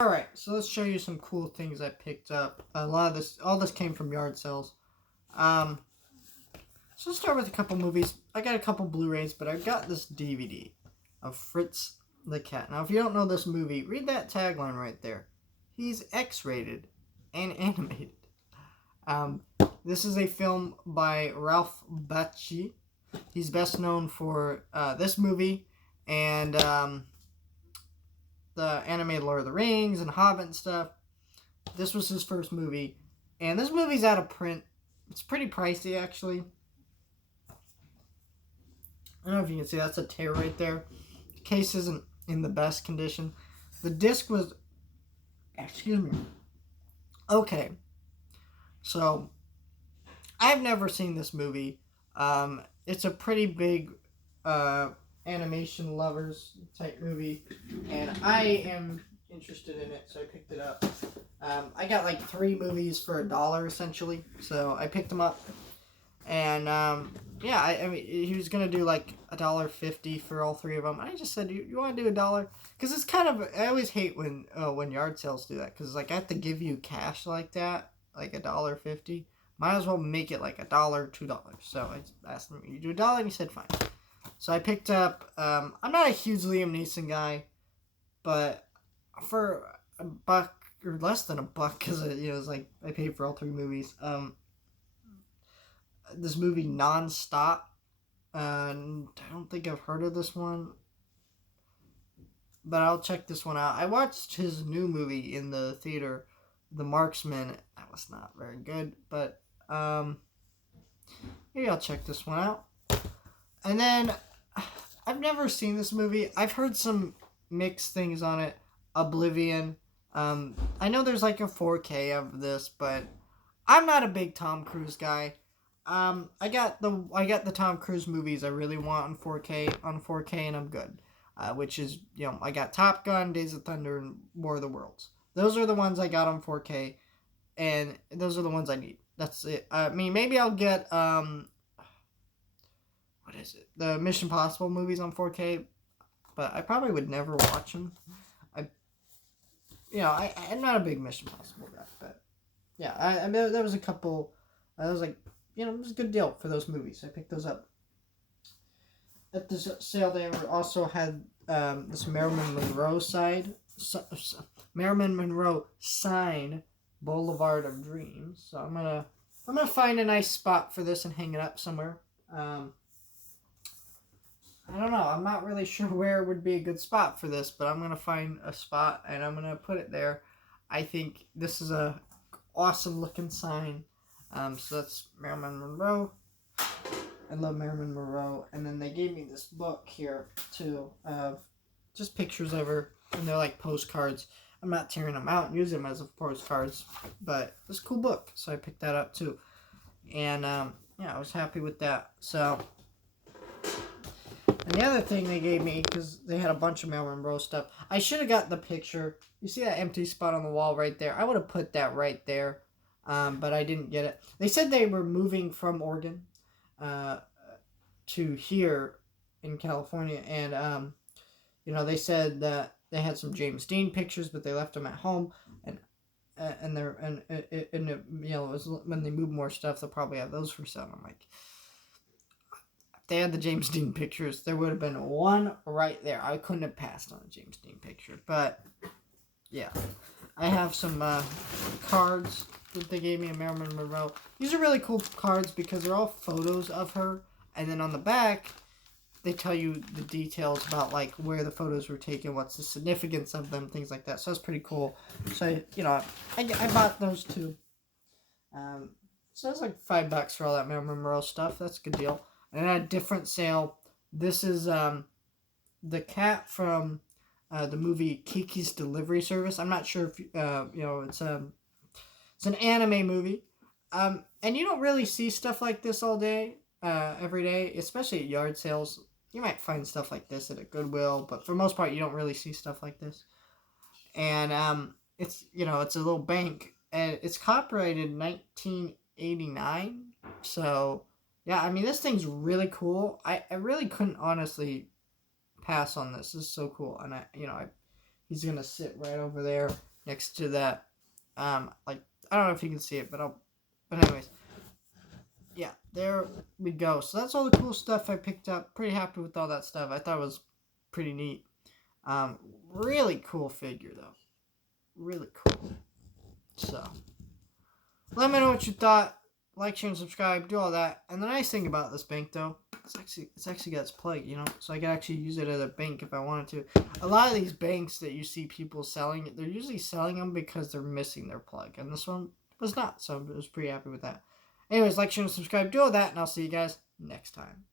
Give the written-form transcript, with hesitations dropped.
Alright, so let's show you some cool things I picked up. All this came from yard sales. Um, so let's start with a couple movies. I got a couple Blu-rays, but I got this DVD of Fritz the Cat. Now, if you don't know this movie, read that tagline right there. He's X-rated and animated. This is a film by Ralph Bakshi. He's best known for this movie and the animated Lord of the Rings and Hobbit and stuff. This was his first movie, and this movie's out of print. It's pretty pricey, actually. I don't know if you can see, that's a tear right there. The case isn't in the best condition. The disc was, excuse me. Okay, so I've never seen this movie. It's a pretty big animation lovers type movie, and I am interested in it, so I picked it up. I got like 3 movies for $1 essentially, so I picked them up, and yeah, I mean, he was gonna do like $1.50 for all 3 of them. I just said, you want to do $1? Because it's kind of, I always hate when yard sales do that, because like I have to give you cash like that, like $1.50. Might as well make it like $1, $2. So I asked him, you do $1, and he said fine. So I picked up, I'm not a huge Liam Neeson guy, but for $1 or less than $1, because it was like I paid for all 3 movies. This movie Non-Stop, and I don't think I've heard of this one, but I'll check this one out. I watched his new movie in the theater, The Marksman. That was not very good, but maybe I'll check this one out. And then, I've never seen this movie. I've heard some mixed things on it. Oblivion. I know there's like a 4K of this, but I'm not a big Tom Cruise guy. I got the Tom Cruise movies I really want on 4K, and I'm good. Which is, I got Top Gun, Days of Thunder, and War of the Worlds. Those are the ones I got on 4K, and those are the ones I need. That's it. I mean, maybe I'll get, what is it? The Mission Impossible movies on 4K, but I probably would never watch them. I'm not a big Mission Impossible guy, but yeah, I mean, there was a couple, I was like, it was a good deal for those movies. I picked those up. At this sale, they also had this Marilyn Monroe sign, Boulevard of Dreams. So I'm gonna find a nice spot for this and hang it up somewhere. I don't know. I'm not really sure where would be a good spot for this, but I'm gonna find a spot and I'm gonna put it there. I think this is a awesome looking sign. So that's Marilyn Monroe. I love Marilyn Monroe. And then they gave me this book here too of just pictures of her, and they're like postcards. I'm not tearing them out and using them as postcards, but it's a cool book, so I picked that up too. And yeah, I was happy with that. So, and the other thing they gave me, because they had a bunch of Marilyn Monroe stuff, I should have got the picture. You see that empty spot on the wall right there? I would have put that right there, but I didn't get it. They said they were moving from Oregon to here in California, and they said that they had some James Dean pictures, but they left them at home, and it was when they move more stuff, they'll probably have those for sale. I'm like, if they had the James Dean pictures, there would have been one right there. I couldn't have passed on a James Dean picture, but yeah, I have some cards that they gave me of Marilyn Monroe. These are really cool cards because they're all photos of her, and then on the back, they tell you the details about like where the photos were taken, what's the significance of them, things like that. So that's pretty cool. So I bought those too. So that's like $5 for all that Marilyn Monroe stuff. That's a good deal. And at a different sale, this is the cat from the movie Kiki's Delivery Service. I'm not sure if it's an anime movie, and you don't really see stuff like this all day, every day, especially at yard sales. You might find stuff like this at a Goodwill, but for the most part, you don't really see stuff like this. And it's it's a little bank, and it's copyrighted 1989. So yeah, I mean, this thing's really cool. I really couldn't honestly pass on this. This is so cool, and he's gonna sit right over there. next to that. Like, I don't know if you can see it, but anyways, yeah, there we go. So that's all the cool stuff I picked up. Pretty happy with all that stuff. I thought it was pretty neat. Really cool figure though. Really cool. So, let me know what you thought. Like, share, and subscribe. Do all that. And the nice thing about this bank though, it's actually got its plug, you know, so I can actually use it as a bank if I wanted to. A lot of these banks that you see people selling, they're usually selling them because they're missing their plug, and this one was not, so I was pretty happy with that. Anyways, like, share, and subscribe, do all that, and I'll see you guys next time.